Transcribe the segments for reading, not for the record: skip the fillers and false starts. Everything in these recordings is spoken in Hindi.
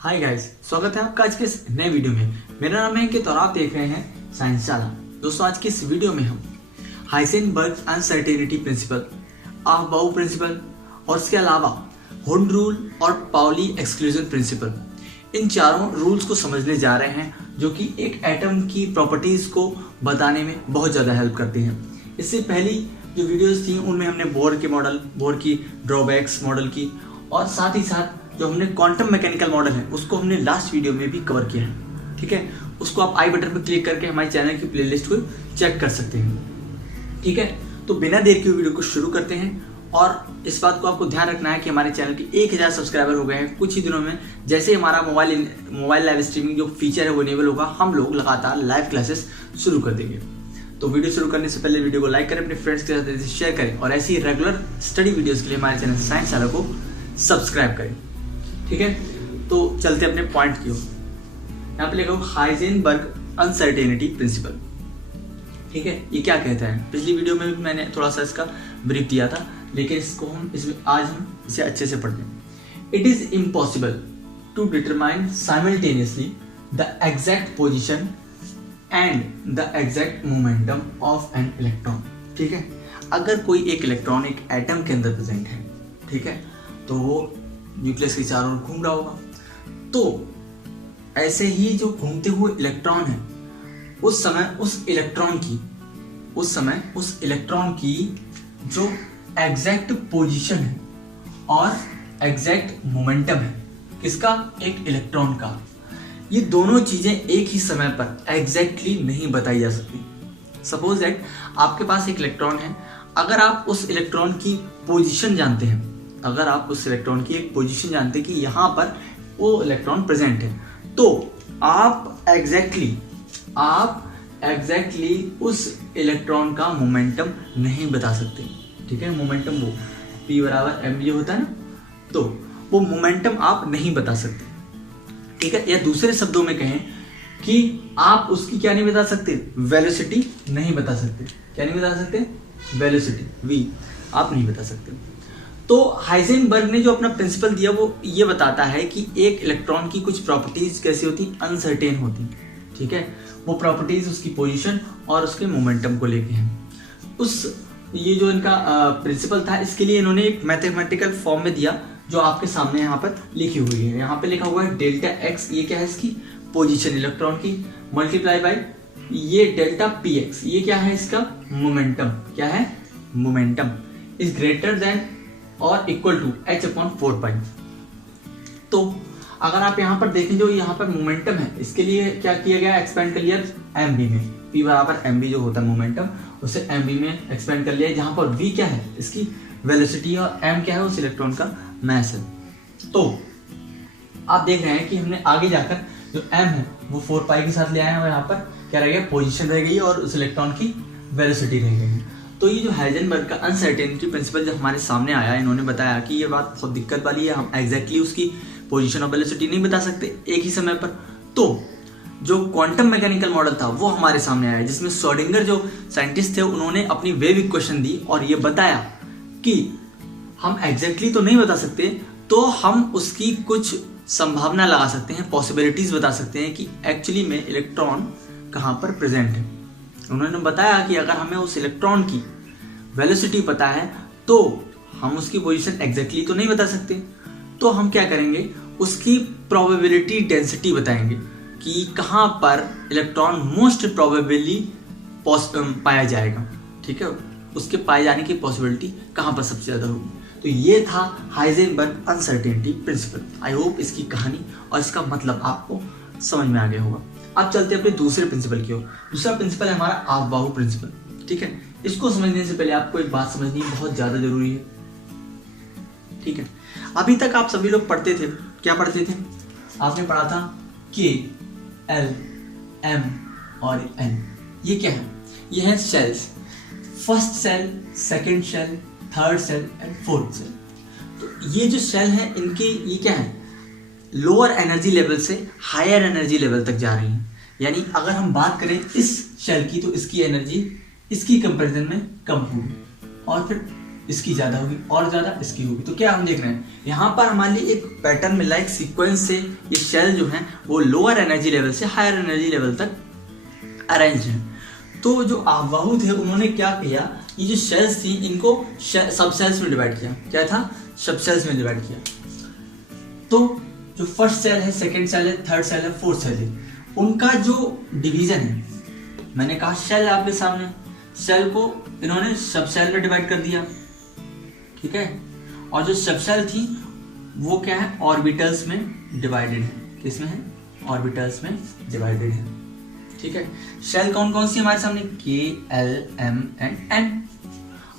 हाय गाइस, स्वागत है आपका आज के इस नए वीडियो में। मेरा नाम है अंकित और आप देख रहे हैं साइंस शाला। दोस्तों, आज की इस वीडियो में हम Heisenberg uncertainty principle, Aufbau principal और इसके अलावा हुंड रूल और पाउली एक्सक्लूजन प्रिंसिपल, इन चारों रूल्स को समझने जा रहे हैं जो कि एक एटम की प्रॉपर्टीज को बताने में बहुत ज़्यादा हेल्प करती हैं। इससे पहली जो वीडियोस थी उनमें हमने बोर के मॉडल, बोर की ड्रॉबैक्स मॉडल की और साथ ही साथ जो हमने क्वांटम मैकेनिकल मॉडल है उसको हमने लास्ट वीडियो में भी कवर किया है। ठीक है, उसको आप आई बटन पर क्लिक करके हमारे चैनल की प्लेलिस्ट को चेक कर सकते हैं। ठीक है, तो बिना देर के वीडियो को शुरू करते हैं। और इस बात को आपको ध्यान रखना है कि हमारे चैनल के 1000 सब्सक्राइबर हो गए हैं कुछ ही दिनों में। जैसे हमारा मोबाइल लाइव स्ट्रीमिंग जो फीचर है वो इनेबल होगा, हम लोग लगातार लाइव क्लासेस शुरू कर देंगे। तो वीडियो शुरू करने से पहले वीडियो को लाइक करें, अपने फ्रेंड्स के साथ शेयर करें और ऐसी रेगुलर स्टडी वीडियोस के लिए हमारे चैनल साइंस शाला को सब्सक्राइब करें। ठीक है, तो चलते अपने पॉइंट की ओर। यहाँ पे लिखा हुआ हाइजेनबर्ग अनसर्टेनिटी प्रिंसिपल। ठीक है, ये क्या कहता है? पिछली वीडियो में भी मैंने थोड़ा सा इसका ब्रीफ दिया था, लेकिन इसको आज हम इसे अच्छे से पढ़ते हैं। It is impossible to determine simultaneously the exact position and the exact momentum of an electron. ठीक है, अगर कोई एक इलेक्ट्रॉन एक एटम के अंदर प्रेजेंट है, ठीक है, तो वो न्यूक्लियस के चारों ओर घूम रहा होगा, तो ऐसे ही जो घूमते हुए इलेक्ट्रॉन है उस समय उस इलेक्ट्रॉन की जो एग्जैक्ट पोजीशन है और एग्जैक्ट मोमेंटम है किसका? एक इलेक्ट्रॉन का। ये दोनों चीजें एक ही समय पर एग्जैक्टली नहीं बताई जा सकती। सपोज दैट आपके पास एक इलेक्ट्रॉन है, अगर आप उस इलेक्ट्रॉन की पोजीशन जानते हैं, अगर आप उस इलेक्ट्रॉन की एक पोजीशन जानते हैं कि यहाँ पर वो इलेक्ट्रॉन प्रेजेंट है, तो आप एग्जैक्टली उस इलेक्ट्रॉन का मोमेंटम नहीं बता सकते। ठीक है, मोमेंटम वो P बराबर m जो होता है ना, तो वो मोमेंटम आप नहीं बता सकते। ठीक है, या दूसरे शब्दों में कहें कि आप उसकी क्या नहीं बता सकते? वेलोसिटी नहीं बता सकते। क्या नहीं बता सकते? वेलोसिटी v आप नहीं बता सकते। तो हाइजेनबर्ग ने जो अपना प्रिंसिपल दिया वो ये बताता है कि एक इलेक्ट्रॉन की कुछ प्रॉपर्टीज कैसी होती? अनसर्टेन होती। ठीक है, वो प्रॉपर्टीज उसकी पोजीशन और उसके मोमेंटम को लेके हैं। ये जो इनका प्रिंसिपल था, इसके लिए इन्होंने एक मैथमेटिकल फॉर्म में दिया जो आपके सामने यहाँ पर लिखी हुई है। यहाँ पे लिखा हुआ है डेल्टा एक्स, ये क्या है? इसकी पोजीशन इलेक्ट्रॉन की, मल्टीप्लाई बाई ये डेल्टा पी एक्स, ये क्या है? इसका मोमेंटम। क्या है? मोमेंटम इज ग्रेटर देन और इक्वल टू h/4π। तो अगर आप यहाँ पर देखें, जो यहाँ पर मोमेंटम है, इसके लिए क्या किया गया? एक्सपेंड कर लिया mv में। p बराबर mv जो होता है मोमेंटम, उसे mv में एक्सपेंड कर लिया, जहाँ पर v क्या है? इसकी वेलोसिटी और m क्या है? उस इलेक्ट्रॉन का मास है। तो आप देख रहे हैं कि हमने आगे जाकर जो m है वो 4π के साथ ले आए हैं और यहाँ पर क्या रह गया? पोजिशन रह गई और उस इलेक्ट्रॉन की वेलोसिटी रह गई। तो ये जो हाइजेनबर्ग का अनसर्टेनिटी प्रिंसिपल जब हमारे सामने आया, इन्होंने बताया कि ये बात बहुत दिक्कत वाली है, हम एग्जैक्टली उसकी पोजीशन और वेलोसिटी नहीं बता सकते एक ही समय पर। तो जो क्वांटम मैकेनिकल मॉडल था वो हमारे सामने आया, जिसमें श्रोडिंगर जो साइंटिस्ट थे उन्होंने अपनी वेव इक्वेशन दी और ये बताया कि हम एग्जैक्टली तो नहीं बता सकते, तो हम उसकी कुछ संभावना लगा सकते हैं, पॉसिबिलिटीज बता सकते हैं कि एक्चुअली में इलेक्ट्रॉन कहाँ पर प्रेजेंट है। उन्होंने बताया कि अगर हमें उस इलेक्ट्रॉन की वेलोसिटी पता है तो हम उसकी पोजीशन एग्जैक्टली तो नहीं बता सकते, तो हम क्या करेंगे? उसकी प्रोबेबिलिटी डेंसिटी बताएंगे कि कहाँ पर इलेक्ट्रॉन मोस्ट प्रोबेबली पाया जाएगा। ठीक है, उसके पाए जाने की पॉसिबिलिटी कहाँ पर सबसे ज़्यादा होगी। तो ये था Heisenberg uncertainty principle. I hope इसकी कहानी और इसका मतलब आपको समझ में आ गया होगा। अब चलते हैं अपने दूसरे प्रिंसिपल की ओर। दूसरा प्रिंसिपल है हमारा अफबाउ प्रिंसिपल। ठीक है, इसको समझने से पहले आपको एक बात समझनी बहुत ज्यादा जरूरी है। ठीक है, अभी तक आप सभी लोग पढ़ते थे, क्या पढ़ते थे? आपने पढ़ा था के, एल, एम और एन। ये क्या है? ये है shells, first shell, second shell, third shell and fourth shell. तो ये जो सेल है इनके ये क्या है? लोअर एनर्जी लेवल से हायर एनर्जी लेवल तक जा रही हैं। यानी अगर हम बात करें इस सेल की, तो इसकी एनर्जी इसकी कंपैरिजन में कम होगी, और फिर इसकी ज़्यादा होगी और ज़्यादा इसकी होगी। तो क्या हम देख रहे हैं यहाँ पर हमारे लिए एक पैटर्न मिल रहा है, एक सीक्वेंस से ये शेल जो है वो लोअर एनर्जी लेवल से हायर एनर्जी लेवल तक अरेंज है। तो जो आबाहु थे उन्होंने क्या किया, ये जो शेल्स थी इनको सब सेल्स में डिवाइड किया। क्या था? सब सेल्स में डिवाइड किया। तो जो फर्स्ट सेल है, सेकंड सेल है, थर्ड सेल है, फोर्थ सेल है, उनका जो डिवीजन है, मैंने कहा शेल है आपके सामने, सेल को इन्होंने सब सेल में डिवाइड कर दिया, ठीक है। और जो सब सेल थी वो क्या है, ऑर्बिटल्स में डिवाइडेड है। किस में है? ऑर्बिटल्स में डिवाइडेड है, ठीक है। शेल कौन कौन सी हमारे सामने? के, एल, एम एंड एन।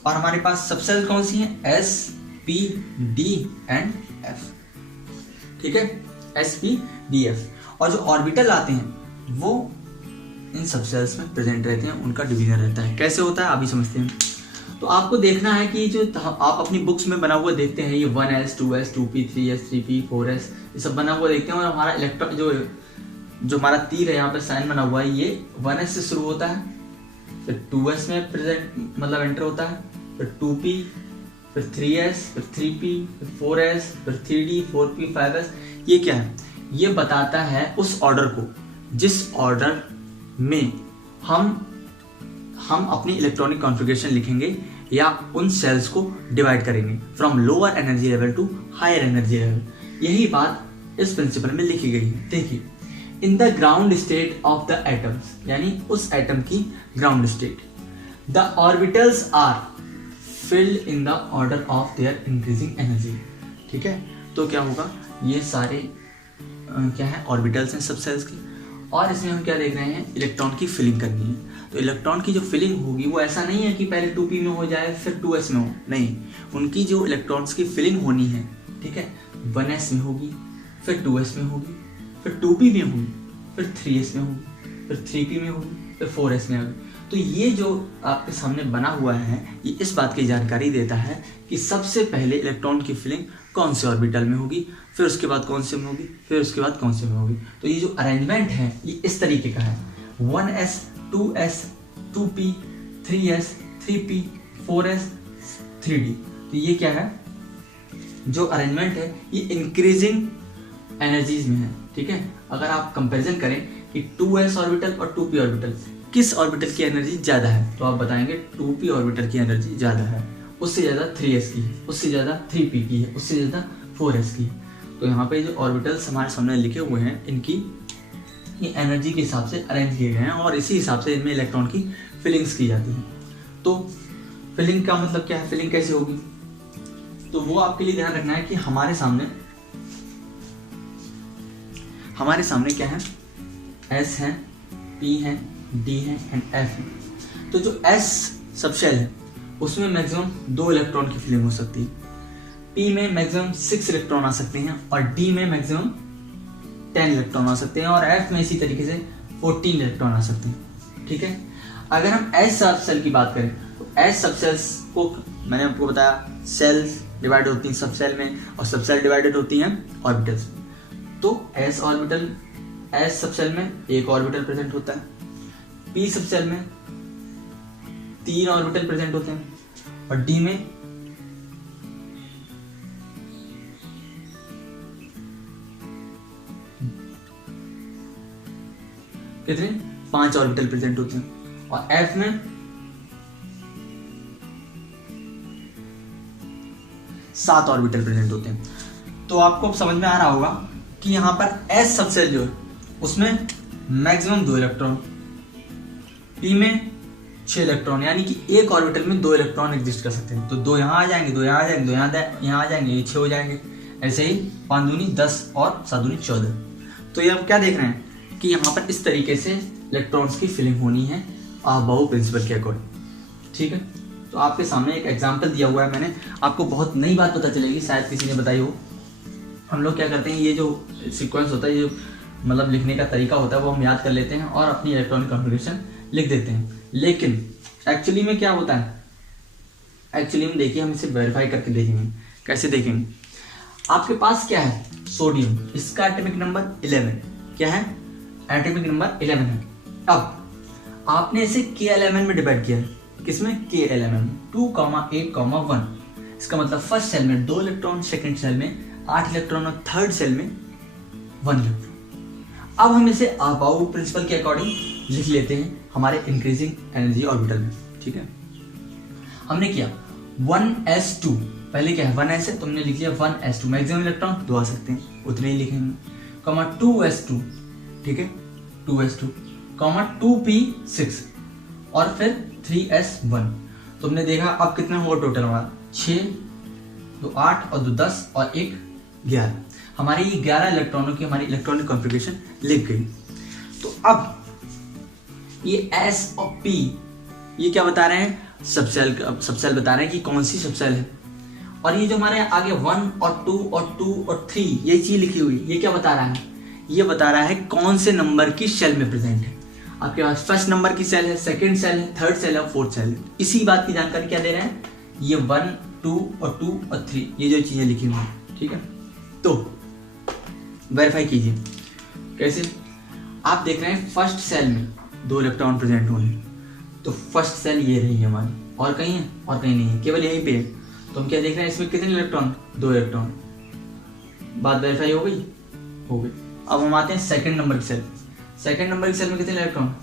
और हमारे पास सब सेल कौन सी है? S, P, D and F, ठीक है। S, P, D, F. और जो ऑर्बिटल आते हैं वो इन सब सेल्स में प्रेजेंट रहते हैं, उनका डिवीजन रहता है। कैसे होता है अभी समझते हैं। तो आपको देखना है कि जो आप अपनी बुक्स में बना हुआ देखते हैं, ये 1s, 2s, 2p, 3s, 3p, 4s, ये सब बना हुआ देखते हैं। और हमारा इलेक्ट्रॉन जो हमारा तीर है यहाँ पे साइन बना हुआ है, ये 1s से शुरू होता है, फिर 2s में प्रेजेंट मतलब एंटर होता है, फिर 2p, फिर 3s, फिर 3p, फिर 4s, फिर 3d, 4p, 5s। ये क्या है? ये बताता है उस ऑर्डर को जिस ऑर्डर में हम अपनी इलेक्ट्रॉनिक कॉन्फ़िगरेशन लिखेंगे या उन सेल्स को डिवाइड करेंगे from lower energy level to higher energy level. यही बात इस प्रिंसिपल में लिखी गई है। देखिए, in the ground state of the atoms, यानी उस एटम की ground state, the orbitals are filled in the order of their increasing energy, ठीक है। तो क्या होगा, ये सारे क्या है, ऑर्बिटल्स हैं सब सेल्स की। और इसमें हम क्या देख रहे हैं, इलेक्ट्रॉन की फिलिंग करनी है। तो इलेक्ट्रॉन की जो फिलिंग होगी वो ऐसा नहीं है कि पहले 2p में हो जाए फिर 2s में हो, नहीं, उनकी जो इलेक्ट्रॉन्स की फिलिंग होनी है, ठीक है, 1s में होगी, फिर 2s में होगी, फिर 2p में होगी, फिर 3s में होगी, फिर 3p में होगी, फिर 4s में होगी। तो ये जो आपके सामने बना हुआ है ये इस बात की जानकारी देता है कि सबसे पहले इलेक्ट्रॉन की फिलिंग कौन से ऑर्बिटल में होगी, फिर उसके बाद कौन से में होगी, फिर उसके बाद कौन से में होगी। तो ये जो अरेंजमेंट है ये इस तरीके का है, 1s, 2s, 2p, 3s, 3p, 4s, 3d। तो ये क्या है, जो अरेंजमेंट है ये इंक्रीजिंग एनर्जीज में है, ठीक है। अगर आप कंपैरिजन करें कि 2s ऑर्बिटल और 2p ऑर्बिटल, किस ऑर्बिटल की एनर्जी ज़्यादा है, तो आप बताएंगे 2p ऑर्बिटल की एनर्जी ज़्यादा है, उससे ज़्यादा 3s की है, उससे ज़्यादा 3p की है, उससे ज़्यादा 4s की है। तो यहाँ पे जो ऑर्बिटल्स हमारे सामने लिखे हुए हैं इनकी ये एनर्जी के हिसाब से अरेंज किए गए हैं और इसी हिसाब से इनमें इलेक्ट्रॉन की फिलिंग्स की जाती हैं। तो फिलिंग का मतलब क्या है, फिलिंग कैसे होगी, तो वो आपके लिए ध्यान रखना है कि हमारे सामने क्या है, S है, P है, D है एंड F है। तो जो S सबशेल है उसमें मैक्सिमम 2 इलेक्ट्रॉन की फिलिंग हो सकती है, P में मैक्सिमम 6 इलेक्ट्रॉन आ सकते हैं और D में मैक्सिमम 10 इलेक्ट्रॉन आ सकते हैं और F में इसी तरीके से 14 इलेक्ट्रॉन आ सकते हैं, ठीक है। अगर हम S सबसेल की बात करें तो S सबसेल्स को मैंने आपको बताया सेल्स डिवाइड होती हैं सब सेल में और सब सेल डिवाइडेड होती हैं ऑर्बिटल्स में। तो S सबसेल में एक ऑर्बिटल प्रेजेंट होता है, P सबसेल में 3 ऑर्बिटल प्रेजेंट होते हैं और D में कितने, 5 ऑर्बिटल प्रेजेंट होते हैं और F में 7 ऑर्बिटल प्रेजेंट होते हैं। तो आपको समझ में आ रहा होगा कि यहाँ पर S सबसेल जो है उसमें मैक्सिमम 2 इलेक्ट्रॉन, P में 6 इलेक्ट्रॉन, यानी कि एक ऑर्बिटल में 2 इलेक्ट्रॉन एग्जिस्ट कर सकते हैं। तो 2 यहाँ आ जाएंगे, 2 यहाँ आ जाएंगे, 2 यहाँ आ जाएंगे, ये 6 हो जाएंगे। ऐसे ही 5 दूनी 10 और 7 दूनी 14। तो ये हम क्या देख रहे हैं कि यहाँ पर इस तरीके से इलेक्ट्रॉन्स की फिलिंग होनी है आबाहु प्रिंसिपल के अकॉर्डिंग, ठीक है। तो आपके सामने एक एग्जाम्पल दिया हुआ है मैंने, आपको बहुत नई बात पता चलेगी, शायद किसी ने बताई हो। हम लोग क्या करते हैं, ये जो सीक्वेंस होता है, ये मतलब लिखने का तरीका होता है वो हम याद कर लेते हैं और अपनी इलेक्ट्रॉनिक कॉन्फ़िगरेशन लिख देते हैं। लेकिन एक्चुअली में क्या होता है, एक्चुअली में देखिए हम इसे वेरीफाई करके देखेंगे। कैसे देखेंगे, आपके पास क्या है, सोडियम, इसका एटॉमिक नंबर 11, क्या है, एटॉमिक नंबर 11 है। अब आपने इसे K11 में डिवाइड किया है, किसमें, K11, 2, 8, 1। इसका मतलब फर्स्ट सेल में 2 इलेक्ट्रॉन, सेकंड सेल में 8 इलेक्ट्रॉन और थर्ड सेल में 1 इलेक्ट्रॉन। अब हम इसे अबाउ प्रिंसिपल के अकॉर्डिंग लिख लेते हैं हमारे इंक्रीजिंग एनर्जी ऑर्बिटल में। ठीक है, हमने किया 1s2, पहले क्या है 1s है, तुमने लिख लिया 1s2, मैक्सिमम इलेक्ट्रॉन 2 आ सकते हैं, उतने ही लिखेंगे, कॉमा 2s2, ठीक है 2s2, कॉमा 2p6 और फिर 3s1। तुमने देखा अब कितना हुआ टोटल हमारा 6, 2 8 और 2 10 और 1 11। हमारी ये 11 इलेक्ट्रॉनों की हमारी इलेक्ट्रॉनिक कॉन्फ़िगरेशन लिख गई। तो अब ये s और p ये क्या बता रहे हैं, सबसेल बता रहे हैं कि कौन सी सबसेल है। और ये जो हमारे आगे 1 और 2 और 2 और 3 ये चीज लिखी हुई, ये क्या बता रहा है, ये बता रहा है कौन से नंबर की सेल में प्रेजेंट है। आपके पास फर्स्ट नंबर की सेल है, सेकंड सेल है, थर्ड सेल है, फोर्थ सेल है। इसी बात की जानकारी क्या दे रहे हैं, ये 1 2 और 2 और 3 ये जो चीजें लिखी हुई हैं। ठीक है, तो वेरीफाई कीजिए कैसे। आप देख रहे हैं फर्स्ट सेल में 2 इलेक्ट्रॉन प्रेजेंट होने, तो फर्स्ट सेल ये रही है हमारी, और कहीं है और कहीं नहीं है, केवल यहीं पे है। तो हम क्या देख रहे हैं, इसमें कितने इलेक्ट्रॉन, 2 इलेक्ट्रॉन। बात वेरीफाई हो गई, हो गई। अब हम आते हैं सेकंड नंबर की सेल। सेकंड नंबर की सेल में कितने इलेक्ट्रॉन,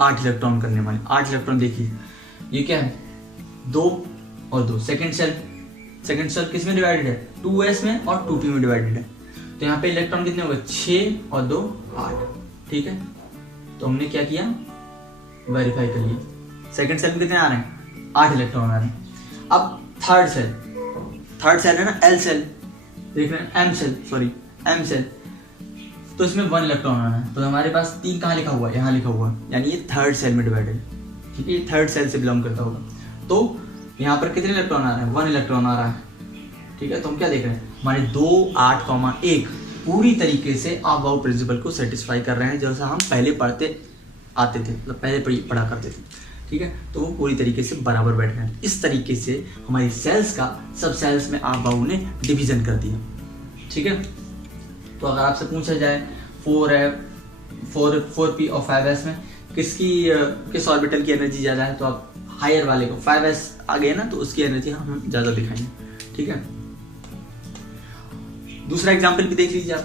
8 इलेक्ट्रॉन करने वाले, 8 इलेक्ट्रॉन। देखिए ये क्या है, 2 और 2। सेकंड सेल किस में डिवाइडेड है, 2s में और 2p में डिवाइडेड है। तो यहाँ पे इलेक्ट्रॉन कितने हो गए, 6 और 2 8। ठीक है, तो हमने क्या किया, वेरीफाई कर लिया। सेकंड सेल में कितने आ रहे हैं, 8 इलेक्ट्रॉन आ रहे हैं। अब थर्ड सेल है ना, एल सेल, देख रहे हैं एम सेल, तो इसमें 1 इलेक्ट्रॉन आना है। तो हमारे पास 3 कहाँ लिखा हुआ है, यहाँ लिखा हुआ है, यानी ये थर्ड सेल में डिवाइडेड है। ठीक है, ये थर्ड सेल से बिलोंग करता होगा। तो यहाँ पर कितने इलेक्ट्रॉन आ रहे हैं, 1 इलेक्ट्रॉन आ रहा है। ठीक है, तो हम क्या देख रहे हैं, हमारे 2 8, 1 पूरी तरीके से अबाउ प्रिंसिपल को सेटिस्फाई कर रहे हैं, जैसा हम पहले पढ़ते आते थे, मतलब पहले पढ़ा करते थे। ठीक है, तो वो पूरी तरीके से बराबर बैठ रहे हैं। इस तरीके से हमारी सेल्स का सब सेल्स में अबाउ ने डिवीजन कर दिया। ठीक है, तो अगर आपसे पूछा जाए 4p और 5s में किस ऑर्बिटल की एनर्जी ज्यादा है, तो आप हायर वाले को, 5s आ गए ना, तो उसकी एनर्जी हम ज्यादा दिखाएंगे। ठीक है, दूसरा एग्जांपल भी देख लीजिए आप,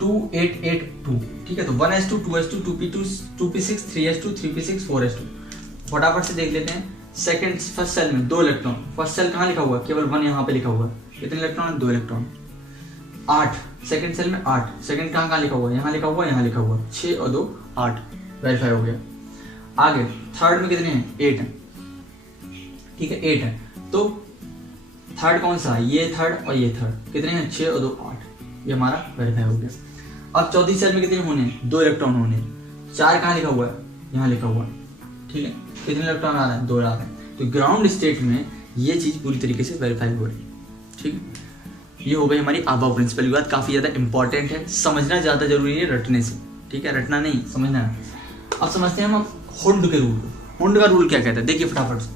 2882। ठीक है, तो 1s2 2s2 2p2 2p6 3s2 3p6 4s2। फटाफट से देख लेते हैं। फर्स्ट सेल में 2 इलेक्ट्रॉन, फर्स्ट सेल कहाँ लिखा हुआ है, केवल 1 यहाँ पे लिखा हुआ है। कितने इलेक्ट्रॉन, 2 इलेक्ट्रॉन। 8 सेकंड सेल में 8, सेकंड कहाँ लिखा हुआ है, यहाँ लिखा हुआ है, यहाँ लिखा हुआ है। 6 और 2 8, वेरीफाई हो गया। आगे थर्ड में कितने हैं, 8 है। ठीक है, 8 है, तो थर्ड कौन सा है, ये थर्ड और ये थर्ड, कितने हैं, 6 और 2 8, ये हमारा वेरीफाई हो गया। अब चौथी सेल में कितने होने हैं, 2 इलेक्ट्रॉन होने। 4 कहाँ लिखा हुआ है, यहाँ लिखा हुआ है। ठीक है, कितने इलेक्ट्रॉन आ रहे हैं, 2 आ रहे हैं। तो ग्राउंड स्टेट में ये चीज पूरी तरीके से वेरीफाई हो रही है। ठीक है, ये हो गई हमारी अबाउ प्रिंसिपल की बात, काफी ज्यादा इंपॉर्टेंट है, समझना ज्यादा जरूरी है रटने से। ठीक है, रटना नहीं, समझना है। अब समझते हैं हम हुंड के रूल को। हुंड का रूल क्या कहता है, देखिए फटाफट से।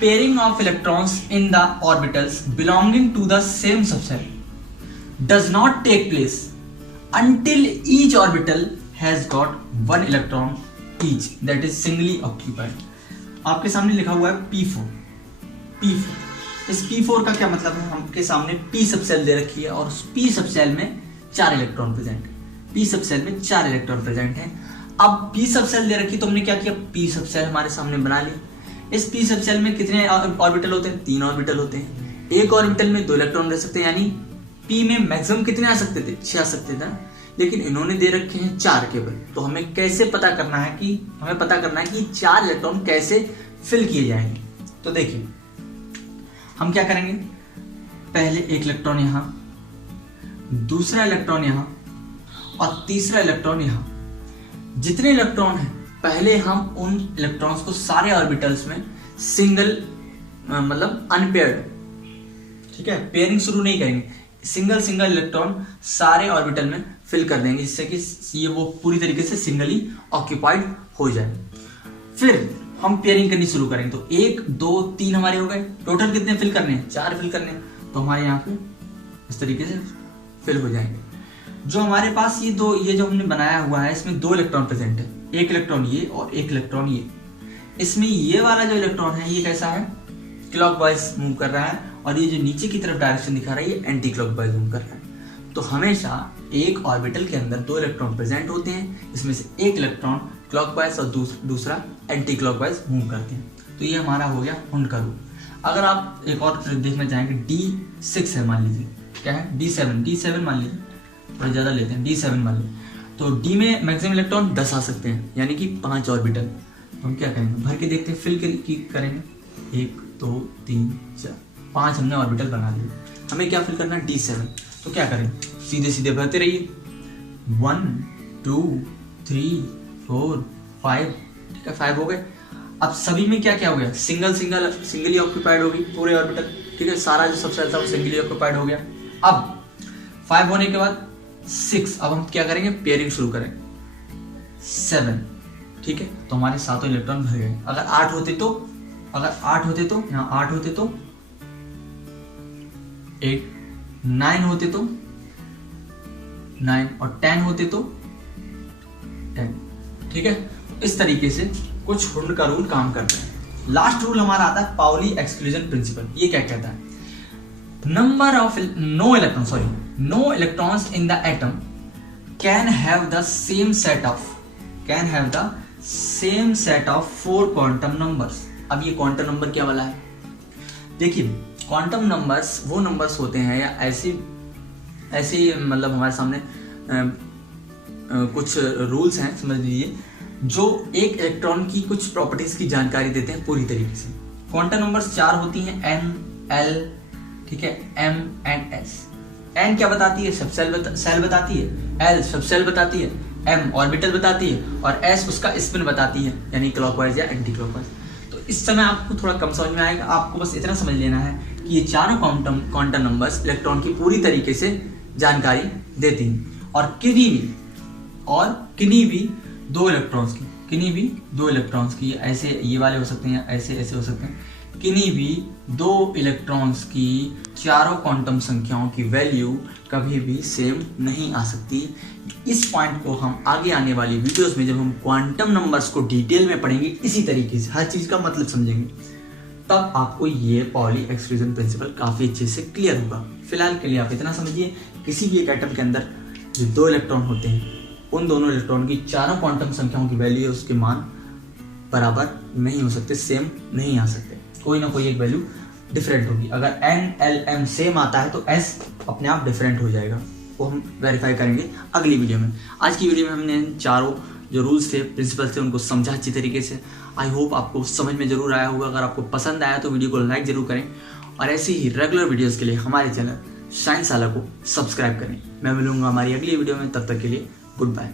Pairing of electrons in the orbitals belonging to the same subshell does not take place until each orbital has got 1 electron each that is singly occupied। आपके सामने लिखा हुआ है P4। इस P4 का क्या मतलब है, हमके सामने P सबसेल दे रखी है और उस P सबसेल में 4 इलेक्ट्रॉन प्रेजेंट है। P सबसेल में 4 इलेक्ट्रॉन प्रेजेंट है। अब P सबसेल दे रखी, तो हमने क्या किया, P सबसेल हमारे सामने बना ली। इस P सबसेल में कितने ऑर्बिटल होते हैं, 3 ऑर्बिटल होते हैं। एक ऑर्बिटल में 2 इलेक्ट्रॉन रह सकते हैं, यानी P में मैक्सिमम कितने आ सकते थे, 6 आ सकते थे, लेकिन इन्होंने दे रखे हैं 4 केवल। तो हमें कैसे पता करना है कि 4 इलेक्ट्रॉन कैसे फिल किए जाएंगे। तो देखिए हम क्या करेंगे, पहले 1 इलेक्ट्रॉन यहां, दूसरा इलेक्ट्रॉन यहां और तीसरा इलेक्ट्रॉन यहां। जितने इलेक्ट्रॉन हैं पहले हम उन इलेक्ट्रॉन्स को सारे ऑर्बिटल्स में सिंगल मतलब अनपेयर्ड, ठीक है, पेयरिंग शुरू नहीं करेंगे, सिंगल इलेक्ट्रॉन सारे ऑर्बिटल में फिल कर देंगे, जिससे कि ये वो पूरी तरीके से सिंगली ऑक्यूपाइड हो जाए। फिर हम पेयरिंग करनी शुरू करेंगे। तो 1 2 3 हमारे हो गए, टोटल कितने फिल करने हैं, 4 फिल करने हैं। तो हमारे यहाँ पे इस तरीके से फिल हो जाएंगे। जो हमारे पास ये जो हमने बनाया हुआ है, इसमें 2 इलेक्ट्रॉन प्रेजेंट है, 1 इलेक्ट्रॉन ये और 1 इलेक्ट्रॉन ये। इसमें ये वाला जो इलेक्ट्रॉन है ये कैसा है, क्लॉकवाइज मूव कर रहा है और ये जो नीचे की तरफ डायरेक्शन दिखा रहा है ये एंटी क्लॉकवाइज मूव कर रहा है। तो हमेशा एक ऑर्बिटल के अंदर 2 इलेक्ट्रॉन प्रेजेंट होते हैं, इसमें से एक इलेक्ट्रॉन क्लॉकवाइज और दूसरा एंटी क्लॉकवाइज मूव करते हैं। तो ये हमारा हो गया हुंड का रूल। अगर आप एक और देखना चाहेंगे, D6 है मान लीजिए, क्या है D7 मान लीजिए, थोड़ा ज़्यादा लेते हैं, D7 मान लीजिए। तो D में मैक्सिमम इलेक्ट्रॉन 10 आ सकते हैं, यानी कि 5 ऑर्बिटल। तो हम क्या करेंगे, भर के देखते हैं, फिल करेंगे 1 2 3 4 5 हमने ऑर्बिटल बना लिए। हमें क्या फिल करना है, D7। तो क्या करें, सीधे सीधे भरते रहिए, 1 2 3 4 5, ठीक है 5 हो गए। अब सभी में क्या क्या हो गया, सिंगली ऑक्यूपाइड होगी पूरे ऑर्बिटल, ठीक है, सारा जो सबसे था वो सिंगली ऑक्यूपाइड हो गया। अब 5 होने के बाद 6, अब हम क्या करेंगे, पेयरिंग शुरू करें, 7, ठीक है, तो हमारे 7 इलेक्ट्रॉन भर गए। अगर 8 होते तो यहाँ 8 होते तो 8, 9 होते तो 9 और 10 होते तो 10, ठीक है। इस तरीके से कुछ हुंड का रूल काम करता है। लास्ट रूल हमारा आता है पाउली एक्सक्लूजन प्रिंसिपल। ये क्या कहता है, number of no electrons in the atom can have the same set of 4 quantum numbers. अब ये क्वांटम नंबर क्या वाला है, देखिए क्वांटम नंबर्स वो नंबर्स होते हैं या ऐसे मतलब हमारे सामने कुछ रूल्स हैं, समझ लीजिए, जो एक इलेक्ट्रॉन की कुछ प्रॉपर्टीज की जानकारी देते हैं पूरी तरीके से। क्वांटम नंबर्स 4 होती हैं, N, L, ठीक है, M एंड S। N क्या बताती है, सेल बताती है, L सब सेल बताती है, M ऑर्बिटल बताती है और S उसका स्पिन बताती है, यानी क्लॉकवाइज या एंटी क्लॉकवाइज। तो इस समय आपको थोड़ा कम समझ में आएगा, आपको बस इतना समझ लेना है कि ये चारों क्वांटम नंबर्स इलेक्ट्रॉन की पूरी तरीके से जानकारी देती हैं और किन्हीं भी दो इलेक्ट्रॉन्स की ऐसे ये वाले हो सकते हैं, ऐसे हो सकते हैं, किन्हीं भी 2 इलेक्ट्रॉन्स की चारों क्वांटम संख्याओं की वैल्यू कभी भी सेम नहीं आ सकती। इस पॉइंट को हम आगे आने वाली वीडियोस में जब हम क्वांटम नंबर्स को डिटेल में पढ़ेंगे, इसी तरीके से हर चीज़ का मतलब समझेंगे, तब आपको ये पाउली एक्सक्लूजन प्रिंसिपल काफ़ी अच्छे से क्लियर होगा। फिलहाल के लिए आप इतना समझिए, किसी भी एक एटम के अंदर जो 2 इलेक्ट्रॉन होते हैं, उन दोनों इलेक्ट्रॉन की चारों क्वांटम संख्याओं की वैल्यू, उसके मान बराबर नहीं हो सकते, सेम नहीं आ सकते, कोई ना कोई एक वैल्यू डिफरेंट होगी। अगर N, L, M सेम आता है तो S अपने आप डिफरेंट हो जाएगा, वो हम वेरीफाई करेंगे अगली वीडियो में। आज की वीडियो में हमने चारों जो रूल्स थे, प्रिंसिपल्स थे, उनको समझा अच्छी तरीके से। आई होप आपको समझ में जरूर आया होगा। अगर आपको पसंद आया तो वीडियो को लाइक जरूर करें और ऐसी ही रेगुलर वीडियोज़ के लिए हमारे चैनल साइंस साला को सब्सक्राइब करें। मैं मिलूंगा हमारी अगली वीडियो में, तब तक के लिए गुड बाय।